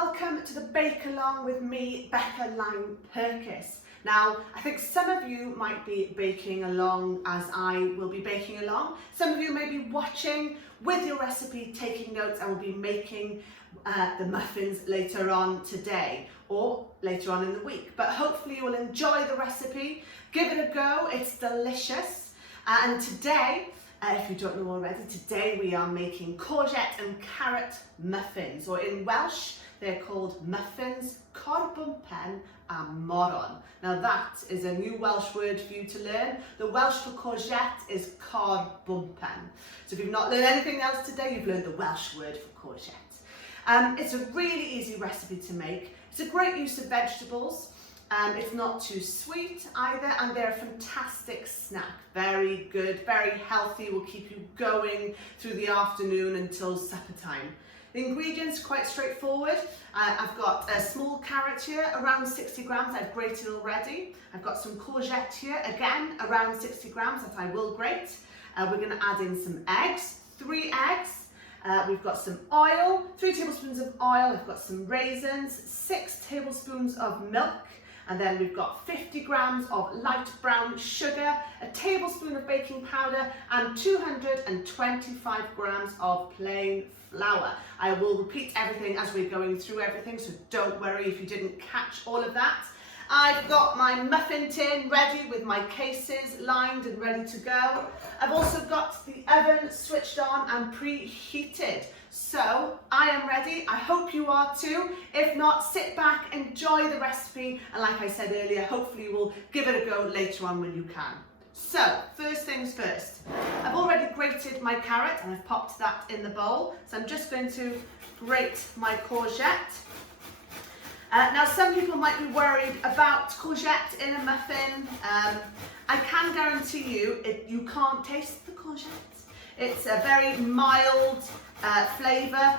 welcome to the Bake Along with me, Beca Lyne-Pirkis. Now, I think some of you might be baking along as I will be baking along. Some of you may be watching with your recipe, taking notes, and will be making the muffins later on today or later on in the week. But hopefully you will enjoy the recipe, give it a go, it's delicious. And today, if you don't know already, today we are making courgette and carrot muffins, or in Welsh, they're called muffins, corbwmpen a moron. Now that is a new Welsh word for you to learn. The Welsh for courgette is corbwmpen. So if you've not learned anything else today, you've learned the Welsh word for courgette. It's a really easy recipe to make. It's a great use of vegetables. It's not too sweet either, and they're a fantastic snack. Very good, very healthy, will keep you going through the afternoon until supper time. The ingredients are quite straightforward. I've got a small carrot here, around 60 grams, I've grated already. I've got some courgette here, again, around 60 grams that I will grate. We're gonna add in some eggs, 3 eggs. We've got some oil, 3 tablespoons of oil. I've got some raisins, 6 tablespoons of milk. And then we've got 50 grams of light brown sugar, a tablespoon of baking powder, and 225 grams of plain flour. I will repeat everything as we're going through everything, so don't worry if you didn't catch all of that. I've got my muffin tin ready with my cases lined and ready to go. I've also got the oven switched on and preheated. So I am ready. I hope you are too. If not, sit back, enjoy the recipe, and like I said earlier, hopefully you will give it a go later on when you can. So first things first, I've already grated my carrot and I've popped that in the bowl. So I'm just going to grate my courgette. Now some people might be worried about courgette in a muffin. I can guarantee you, you can't taste the courgette. It's a very mild flavour.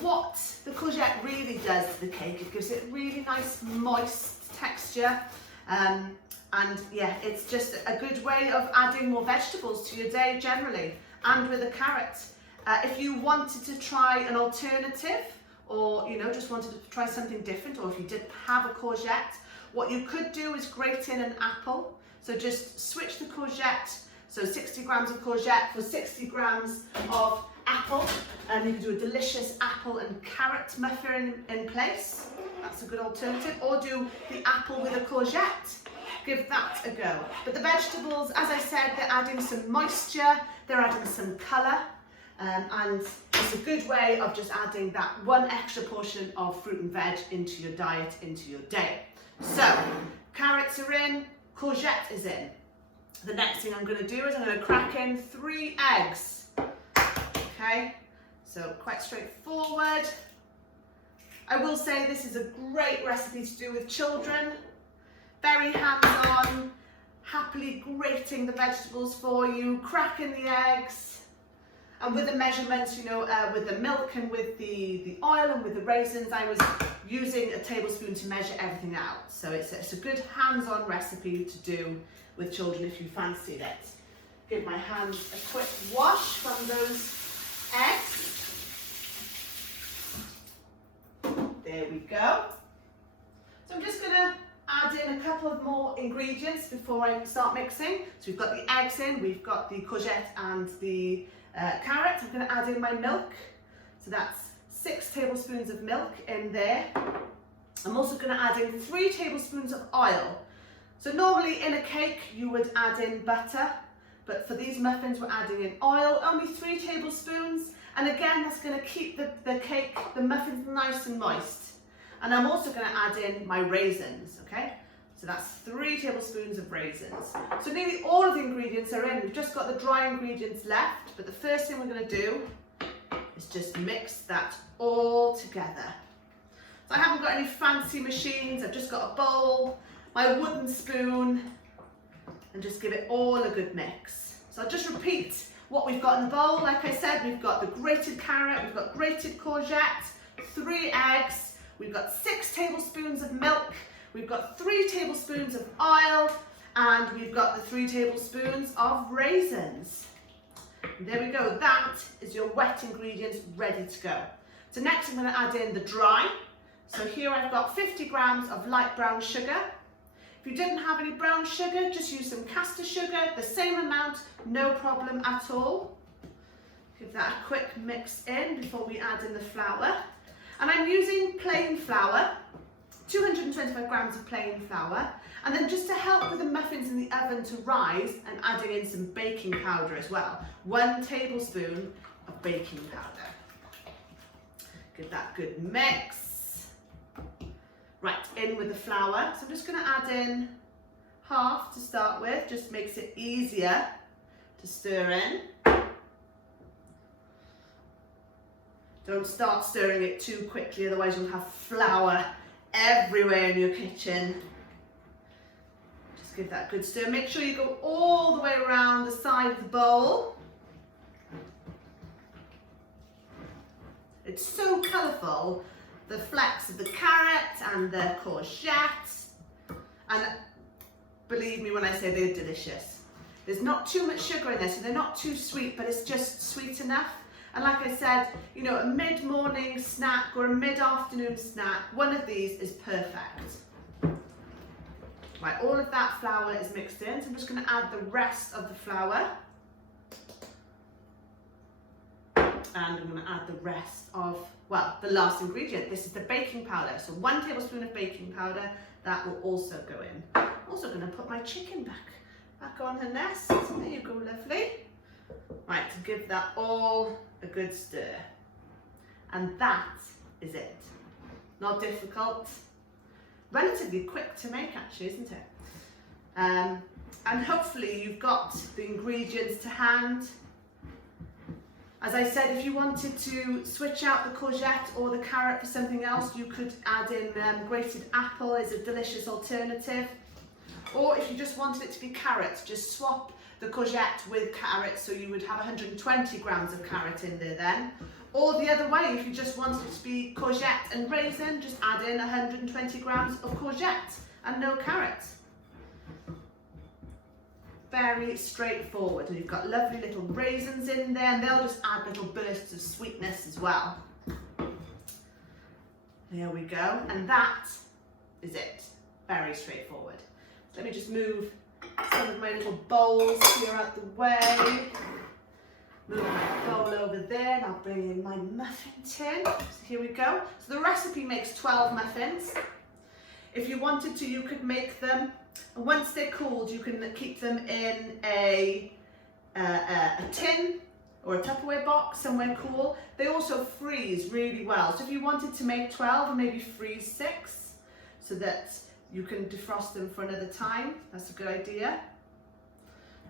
What the courgette really does to the cake, it gives it really nice moist texture. And yeah, it's just a good way of adding more vegetables to your day generally, and with a carrot. If you wanted to try an alternative, or just wanted to try something different, or if you didn't have a courgette, what you could do is grate in an apple. So just switch the courgette, so 60 grams of courgette for 60 grams of apple, and you can do a delicious apple and carrot muffin in place. That's a good alternative. Or do the apple with a courgette. Give that a go. But the vegetables, as I said, they're adding some moisture, they're adding some colour, and it's a good way of just adding that one extra portion of fruit and veg into your diet, into your day. So, carrots are in, courgette is in. The next thing I'm going to do is I'm going to crack in 3 eggs. Okay, so quite straightforward. I will say this is a great recipe to do with children. Very hands-on, happily grating the vegetables for you, cracking the eggs, and with the measurements, with the milk and with the oil and with the raisins, I was using a tablespoon to measure everything out. So it's a good hands-on recipe to do with children if you fancied it. Give my hands a quick wash from those eggs. There we go. So I'm just going to add in a couple of more ingredients before I start mixing. So we've got the eggs in, we've got the courgette and the carrot. I'm going to add in my milk. So that's 6 tablespoons of milk in there. I'm also going to add in 3 tablespoons of oil. So normally in a cake you would add in butter, but for these muffins we're adding in oil, only 3 tablespoons. And again, that's going to keep the cake, the muffins nice and moist. And I'm also going to add in my raisins, okay? So that's 3 tablespoons of raisins. So nearly all of the ingredients are in. We've just got the dry ingredients left, but the first thing we're going to do is just mix that all together. So I haven't got any fancy machines. I've just got a bowl, my wooden spoon, and just give it all a good mix. So I'll just repeat what we've got in the bowl. Like I said, we've got the grated carrot, we've got grated courgette, 3 eggs, we've got 6 tablespoons of milk, we've got 3 tablespoons of oil, and we've got the 3 tablespoons of raisins. And there we go, that is your wet ingredients ready to go. So next I'm going to add in the dry. So here I've got 50 grams of light brown sugar. If you didn't have any brown sugar, just use some caster sugar, the same amount, no problem at all. Give that a quick mix in before we add in the flour. And I'm using plain flour, 225 grams of plain flour. And then just to help with the muffins in the oven to rise, I'm adding in some baking powder as well. 1 tablespoon of baking powder. Give that a good mix. Right, in with the flour. So I'm just going to add in half to start with, just makes it easier to stir in. Don't start stirring it too quickly, otherwise you'll have flour everywhere in your kitchen. Just give that a good stir. Make sure you go all the way around the side of the bowl. It's so colourful, the flecks of the carrot and the courgette, and believe me when I say they're delicious. There's not too much sugar in there, so they're not too sweet, but it's just sweet enough. And like I said, you know, a mid-morning snack or a mid-afternoon snack, one of these is perfect. Right, all of that flour is mixed in, so I'm just going to add the rest of the flour. And I'm going to add the rest of, well, the last ingredient. This is the baking powder. So 1 tablespoon of baking powder, that will also go in. I'm also going to put my chicken back on her nest. There you go, lovely. Right, to give that all a good stir. And that is it. Not difficult. Relatively quick to make actually, isn't it? And hopefully you've got the ingredients to hand. As I said, if you wanted to switch out the courgette or the carrot for something else, you could add in grated apple as a delicious alternative. Or if you just wanted it to be carrots, just swap the courgette with carrot, so you would have 120 grams of carrot in there then. Or the other way, if you just wanted it to be courgette and raisin, just add in 120 grams of courgette and no carrot. Very straightforward, and you've got lovely little raisins in there, and they'll just add little bursts of sweetness as well. There we go, and that is it. Very straightforward. Let me just move some of my little bowls here out the way. Move my bowl over there, and I'll bring in my muffin tin. So here we go. So the recipe makes 12 muffins. If you wanted to, you could make them, and once they're cooled, you can keep them in a tin or a Tupperware box somewhere cool. They also freeze really well. So if you wanted to make 12 and maybe freeze 6 so that you can defrost them for another time, that's a good idea.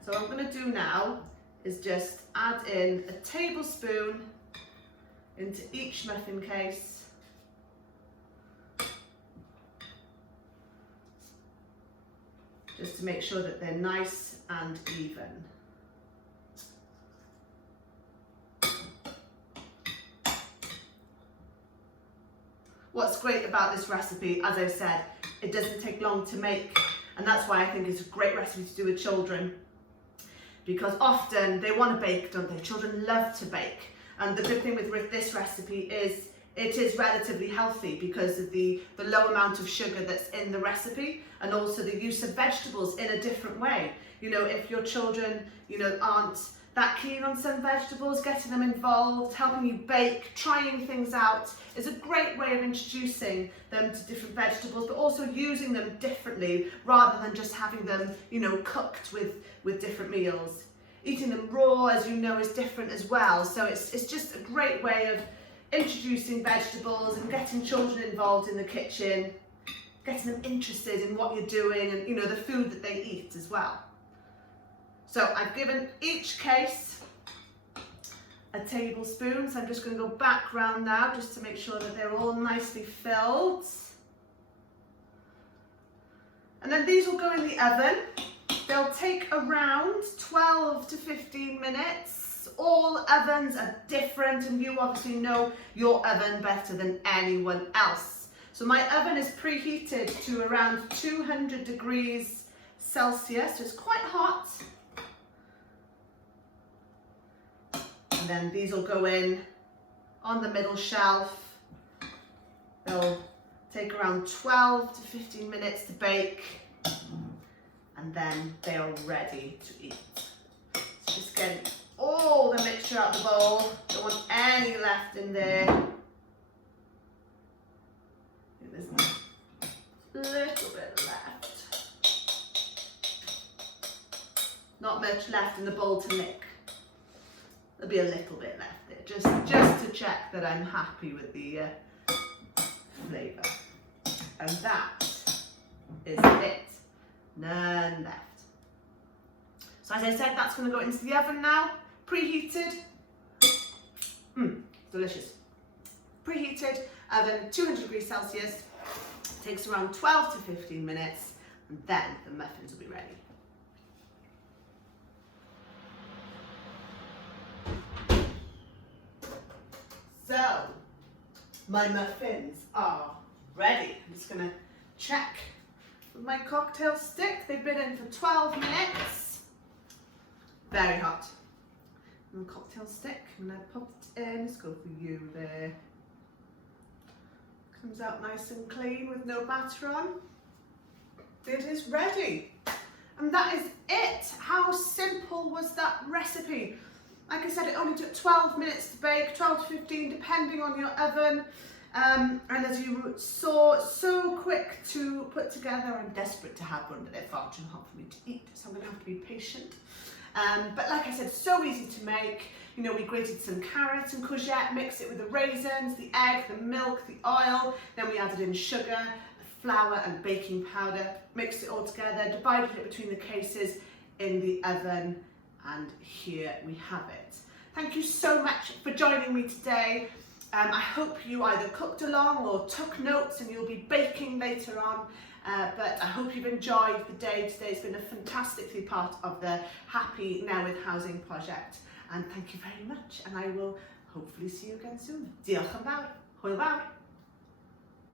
So what I'm going to do now is just add in a tablespoon into each muffin case. Just to make sure that they're nice and even. What's great about this recipe, as I've said, it doesn't take long to make, and that's why I think it's a great recipe to do with children, because often they want to bake, don't they? Children love to bake, and the good thing with this recipe is it is relatively healthy because of the low amount of sugar that's in the recipe, and also the use of vegetables in a different way. You know, if your children, you know, aren't that keen on some vegetables, getting them involved, helping you bake, trying things out is a great way of introducing them to different vegetables, but also using them differently rather than just having them, you know, cooked with different meals. Eating them raw, as you know, is different as well. So it's just a great way of introducing vegetables and getting children involved in the kitchen, getting them interested in what you're doing and, you know, the food that they eat as well. So I've given each case a tablespoon, so I'm just going to go back round now just to make sure that they're all nicely filled. And then these will go in the oven. They'll take around 12 to 15 minutes. All ovens are different, and you obviously know your oven better than anyone else. So my oven is preheated to around 200 degrees Celsius, so it's quite hot. And then these will go in on the middle shelf. They'll Take around 12 to 15 minutes to bake, and then they are ready to eat. So just get all the mixture out the bowl. Don't want any left in there. There's a little bit left. Not much left in the bowl to lick. There'll be a little bit left there, just to check that I'm happy with the flavour. And that is it. None left. So as I said, that's going to go into the oven now. Preheated. Delicious. Preheated oven, 200 degrees Celsius. Takes around 12 to 15 minutes, and then the muffins will be ready. So, my muffins are ready. I'm just going to check with my cocktail stick. They've been in for 12 minutes. Very hot. And the cocktail stick, and I popped it in. Let's go for you there. Comes out nice and clean with no batter on. It is ready. And that is it. How simple was that recipe? Like I said, it only took 12 minutes to bake, 12 to 15 depending on your oven. And as you saw, so quick to put together. I'm desperate to have one, but they're far too hot for me to eat, so I'm going to have to be patient. But like I said, so easy to make. You know, we grated some carrots and courgette, mixed it with the raisins, the egg, the milk, the oil. Then we added in sugar, flour and baking powder, mixed it all together, divided it between the cases in the oven, and here we have it. Thank you so much for joining me today. I hope you either cooked along or took notes, and you'll be baking later on. But I hope you've enjoyed the day today. It's been a fantastically part of the HAPI Now with Housing project. And thank you very much. And I will hopefully see you again soon. Diolch yn fawr. Hwyl fawr.